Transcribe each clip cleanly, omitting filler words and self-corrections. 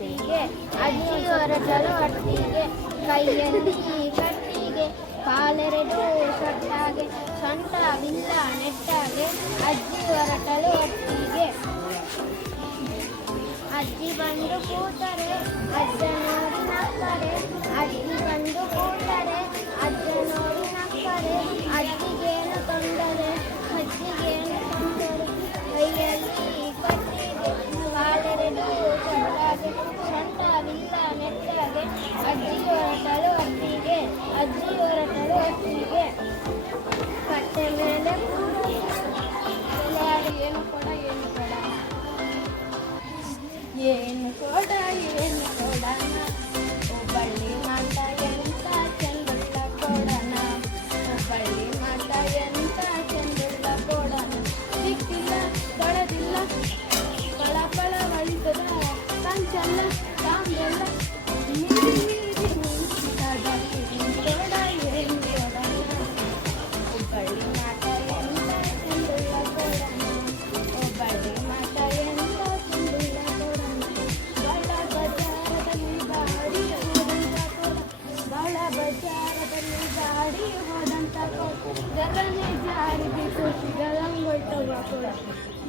ಹೊತ್ತಿಗೆ ಅಜ್ಜಿ ಹೊರಟಳು ಹೊತ್ತಿಗೆ ಕೈಯಲ್ಲಿ ಕಟ್ಟಿಗೆ ಕಾಲೆರಡು ಸೊಟ್ಟಾಗೆ ಸೊಂಟವಿಲ್ಲ ನೆಟ್ಟಾಗೆ ಅಜ್ಜಿ ಹೊರಟಳು ಹೊತ್ತಿಗೆ ಅಜ್ಜಿ ಬಂದು ಕೂತರೆ ಅಜ್ಜ ನೋಡಿ ನಕ್ಕರೆ ಅಜ್ಜಿ ಬಂದು ಕೂತರೆ ಅಜ್ಜ ನೋಡಿ ನಕ್ಕರೆ ಅಜ್ಜಿಗೇನು ತೊಂದರೆ ಅಜ್ಜಿಗೇನು ತೊಂದರೆ ಕೈಯಲ್ಲಿ ಕಟ್ಟಿಗೆ ಕಾಲೆರಡು ಸೊಟ್ಟಾಗೆ ಸೊಂಟವಿಲ್ಲ ನೆಟ್ಟಾಗೆ ಅಜ್ಜಿ ಹೊರಟಳು ಹೊತ್ತಿಗೆ ಅಜ್ಜಿ ಹೊರಟಳು ಹೊತ್ತಿಗೆ ಕಟ್ಟೆ ಮೇಲೆ ಏನು ಕೊಡ ಏನು ಕೊಡ ಏನು ಕೊಡ ಏನು ಕೊಡಣ ಹುಬ್ಬಳ್ಳಿ ಮಾಟ ಎಂತ ಚಂದುಳ್ಳ ಕೊಡಣ ಹುಬ್ಬಳ್ಳಿ ಮಾಟ ಎಂತ ಚಂದುಳ್ಳ ಕೊಡಣ ದಿಕ್ಕಿಲ್ಲ ತೊಳೆದಿಲ್ಲ ಪಳ ಪಳ ಬಳಿತದ ಕಂಚಲ್ಲ ತಾಂಬೆಲ್ಲ ನೀಡಿ ಕೊಡ ಏನು ಕೊಡಣ ಹುಬ್ಬಳ್ಳಿ ಮಾಟ ಎಂತ ಚಂದುಳ್ಳ ಕೊಡಣ ಹುಬ್ಬಳ್ಳಿ ಮಾಟ ಎಂತ ಚಂದುಳ್ಳ ಬಜಾರದಲ್ಲಿ ಗಾಡಿ ಹೋದಂತ ಜರನೆ ಜಾರಿ ಬಿಟ್ಟು ಸಿಗದಂಗೋಯ್ತವ ಕೂಡ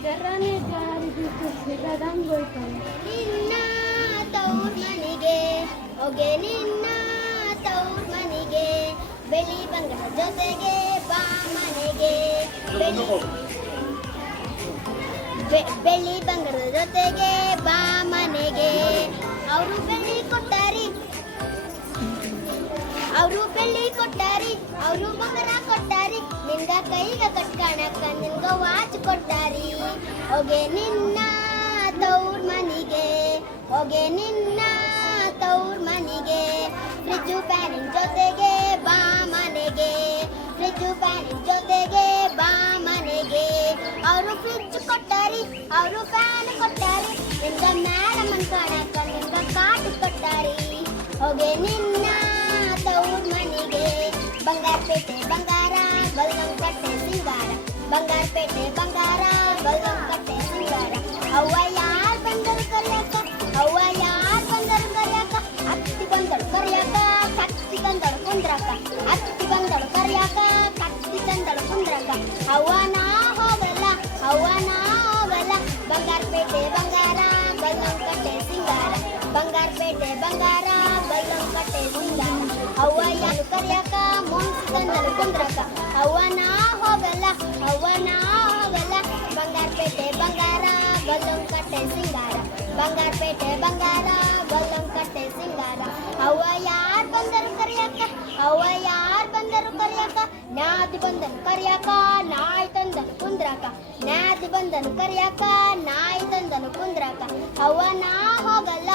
ಜರನೆ ಜಾರಿ ಬಿಟ್ಟು ಸಿಗದಂಗೋಯ್ತವ ನಿನ್ನ ತವ್ರ ಮನೆಗೆ ಹೋಗೆ ನಿನ್ನ ತವ್ರ ಮನೆಗೆ ಬೆಳಿ ಬಂಗಾರ ಜೊತೆಗೆ ಬಾ ಮನೆಗೆ ಬೆಳ್ಳಿ ಬಂಗಾರದ ಜೊತೆಗೆ ಬಾ ಮನೆಗೆ ಅವರು ಬೆಳ್ಳಿ ಕೊಟ್ಟಾರಿ ಅವರು ಬಂಗಾರ ಕೊಟ್ಟಾರಿ ನಿನ್ಗ ಕೈಗ ಕಟ್ಕಣಕ್ಕ ನಿನ್ಗ ವಾಚ್ ಕೊಟ್ಟಾರಿ ಹೋಗೆ ನಿನ್ನ ತವ್ರ ಮನೆಗೆ ಹೋಗೆ ನಿನ್ನ ತವ್ರ ಮನೆಗೆ ಫ್ರಿಜ್ಜು ಫ್ಯಾನಿನ ಜೊತೆಗೆ ಬಾ ಮನೆಗೆ ಫ್ರಿಜ್ಜು ಫ್ಯಾನಿನ ಜೊತೆಗೆ ಬಾ ಮನೆಗೆ ಅವರು ಫ್ರಿಜ್ ಕೊಟ್ಟಾರಿ ಅವರು ಫ್ಯಾನ್ ಕೊಟ್ಟಾರಿ ನಿನ್ಗ ಮೇಡಮ್ ಅನ್ಕಣಕ್ಕ ನಿನ್ಗ ಕಾಟ್ ಕೊಟ್ಟಾರಿ ಹೋಗೆ ನಿನ್ನ ತವ್ರ ಮನೆಗೆ ಬಂಗಾರಪೇಟೆ ಬಂಗಾರ ಬಲ್ಗಂ ಕಟ್ಟೆ ಸಿಂಗಾರ ಬಂಗಾರಪೇಟೆ ಬಂಗಾರ ಬಲ್ಗಂ ಕಟ್ಟೆ ಸಿಂಗಾರ ಅವ್ವ ಯಾರ್ ಬಂದರು ಕರಿಯಾಕ ಅವ್ವ ಯಾರ್ ಬಂದರು ಕರಿಯಾಕ ಅತ್ತಿ ಬಂದಳು ಕರಿಯಾಕ ಕತ್ತಿ ತಂದಳು ಕುಂದ್ರಕ ಅತ್ತಿ ಬಂದಳು ಕರಿಯಾಕ ಕತ್ತಿ ತಂದಳು ಕುಂದ್ರಕ ಅವ್ವ ನಾ ಹೋಗಲ್ಲ ಬಂಗಾರಪೇಟೆ ಬಂಗಾರ ಬಲ್ಗಂ ಕಟ್ಟೆ ಸಿಂಗಾರ ಬಂಗಾರಪೇಟೆ ಬಂಗಾರ ಬಲ್ಗಂ ಕಟ್ಟೆ ಸಿಂಗಾರ ಅವ್ವ ಯಾರು ಕರಿಯಾಕ ಮುಂಚೆ ತಂದಳು ಕುಂದ್ರಕ ಅವ್ವ ನಾ ಹೋಗಲ್ಲ ಬಂಗಾರಪೇಟೆ ಬಂಗಾರ ಬಲ್ಲಂ ಕಟ್ಟೆ ಸಿಂಗಾರ ಬಂಗಾರಪೇಟೆ ಬಂಗಾರ ಬಲ್ಲಂ ಕಟ್ಟೆ ಸಿಂಗಾರ ಅವ್ವ ಯಾರ್ ಬಂದರು ಕರಿಯಾಕ ನಾದಿ ಬಂದನು ಕರಿಯಾಕ ನಾಯಿ ತಂದನು ಕುಂದ್ರಾಕ ನಾದಿ ಬಂದನು ಕರಿಯಾಕ ನಾಯಿ ತಂದನು ಕುಂದ್ರಾಕ ಅವ್ವ ನಾ ಹೋಗಲ್ಲ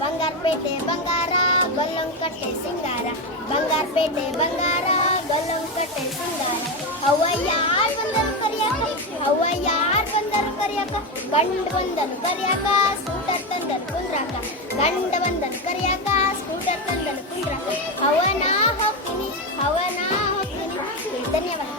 ಬಂಗಾರಪೇಟೆ ಬಂಗಾರ ಬಲ್ಲಂ ಕಟ್ಟೆ ಸಿಂಗಾರ ಬಂಗಾರಪೇಟೆ ಬಂಗಾರ ಬಲ್ಲಂ ಕಟ್ಟೆ ಸಿಂಗಾರ ಅವ್ವ ಯಾರ್ ಬಂದರು ಕರಿಯಾಕ ಗಂಡ ಬಂದನು ಕರಿಯಾಕ ಸ್ಕೂಟರ್ ತಂದನು ಕುಂದ್ರಾಕ ಗಂಡ ಬಂದನು ಕರಿಯಾಕ ಸ್ಕೂಟರ್ ತಂದನು ಕುಂದ್ರಾಕ ಅವ್ವ ನಾ ಹೋಗ್ತೀನಿ ಧನ್ಯವಾದ.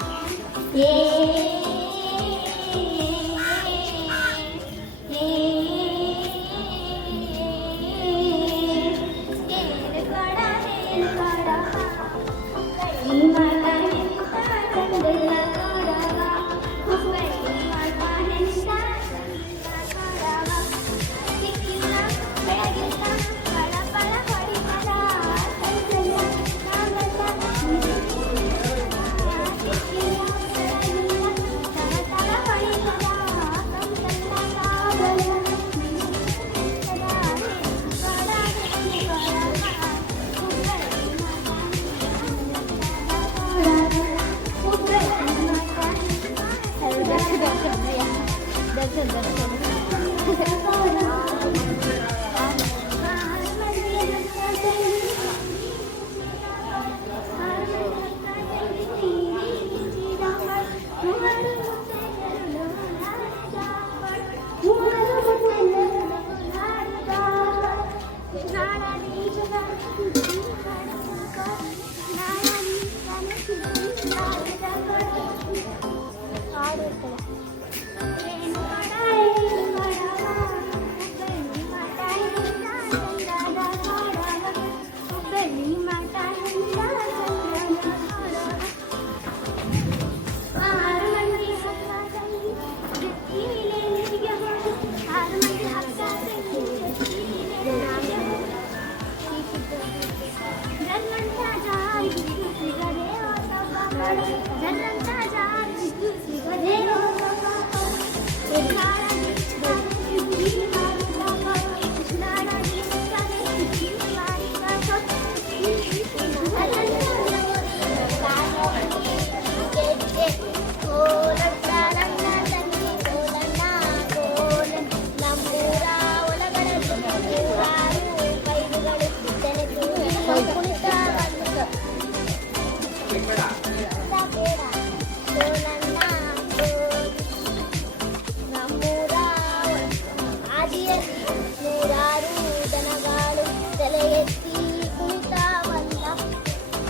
ನೂರಾರು ದನಗಳು ತಲೆ ಎತ್ತಿ ಕುಣಿತಾವಲ್ಲ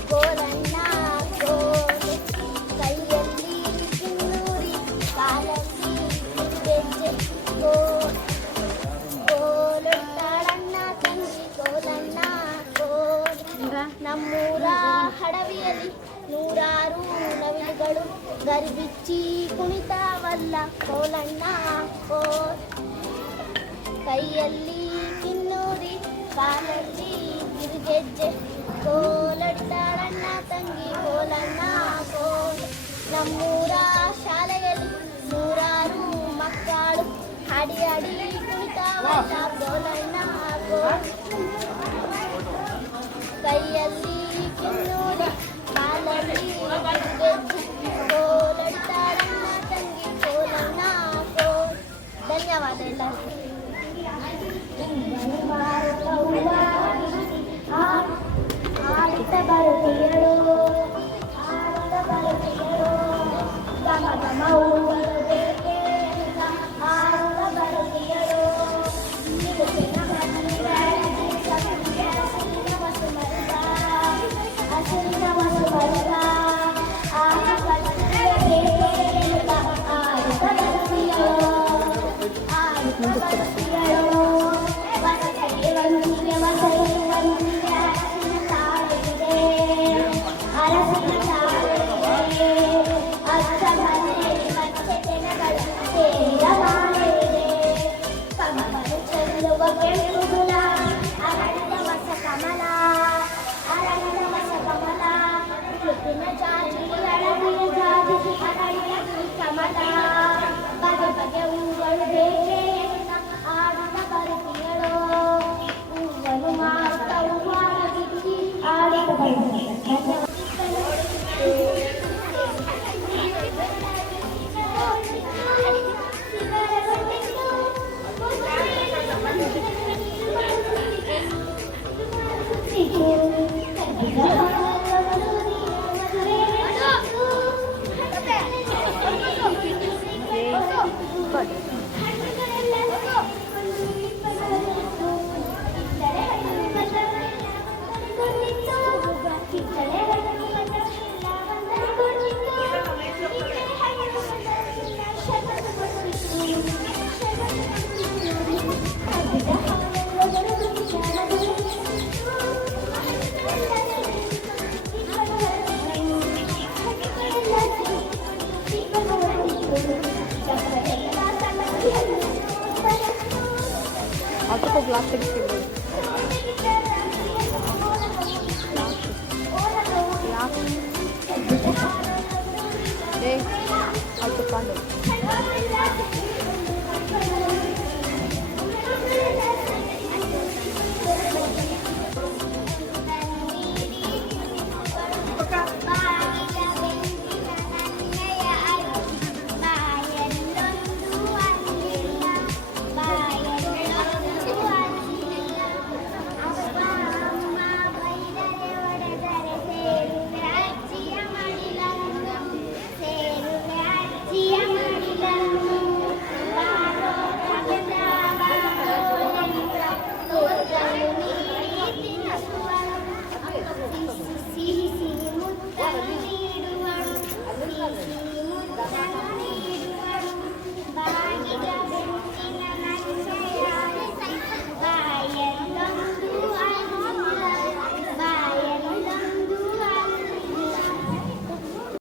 ಕೋಲಣ್ಣ ಕೋಲು ಕೈಯಲ್ಲಿ ಕಿನ್ನೂರಿ ಕಾಲಲ್ಲಿ ಗೆಜ್ಜೆ ಕೋಲೊಟ್ಟಾಳಣ್ಣ ತಂಗಿ ಕೋಲಣ್ಣ ಕೋಲು ನಮ್ಮೂರ ಹಡವಿಯಲ್ಲಿ ನೂರಾರು ನವಿಲುಗಳು ಗರಿಬಿಚ್ಚಿ ಕುಣಿತಾವಲ್ಲ ಕೋಲಣ್ಣ ಕೋಲು ಕೈಯಲ್ಲಿ ಕಿನ್ನೂರಿ ಕಾಲಲ್ಲಿ ಗಿರಿಗೆಜ್ಜೆ ಕೋಲಡ್ತಾಳಣ್ಣ ತಂಗಿ ಕೋಲಣ್ಣ ಕೋಲು ನಮ್ಮೂರ ಶಾಲೆಯಲ್ಲಿ ನೂರಾರು ಮಕ್ಕಳು ಹಾಡಿ ಹಾಡಿ ಕುಣಿತಾವಲ್ಲ ಕೋಲಣ್ಣ ಕೋಲು ಕೈಯಲ್ಲಿ ಕಿನ್ನೂರಿ ಕಾಲಲ್ಲಿ ಗಿರಿಗೆಜ್ಜೆ ಕೋಲಡ್ತಾಳಣ್ಣ ತಂಗಿ ಕೋಲಣ್ಣ ಕೋಲು ಧನ್ಯವಾದ ಎಲ್ಲರಿಗೂ. ಆಡುತ್ತ ಬರುತ್ತಿಯಳು ಆಡುತ್ತ ಬರುತ್ತಿಯಳು ಗಮ ಗಮ ಊರಬೇಕೆ ಆಡುತ್ತ ಬರುತ್ತಿಯಳು ಹಸಿರಿನ ಮಸು ಮರದ ಆಗ ಬರುತ್ತಿಯಳು ಆಡುತ್ತ ಬರುತ್ತಿಯಳು ಆಡುತ್ತ ಬರುತ್ತಿಯಳು ಬಗೆ ಬಗೆ ಹೂಗಳು ಬೇಕೆ ಆಡುತ್ತ ಬರುತ್ತಿಯಳು ಹೂವನ್ನು ಮಾರುತ್ತ ಹೂವಾರ ಬಿಚ್ಚಿ ಆಡುತ್ತ ಬರುತ್ತಿಯಳು. Aku glass ತೆಗಿಸ್ತೀನಿ. ಏ ಅದು ಕಾಣು.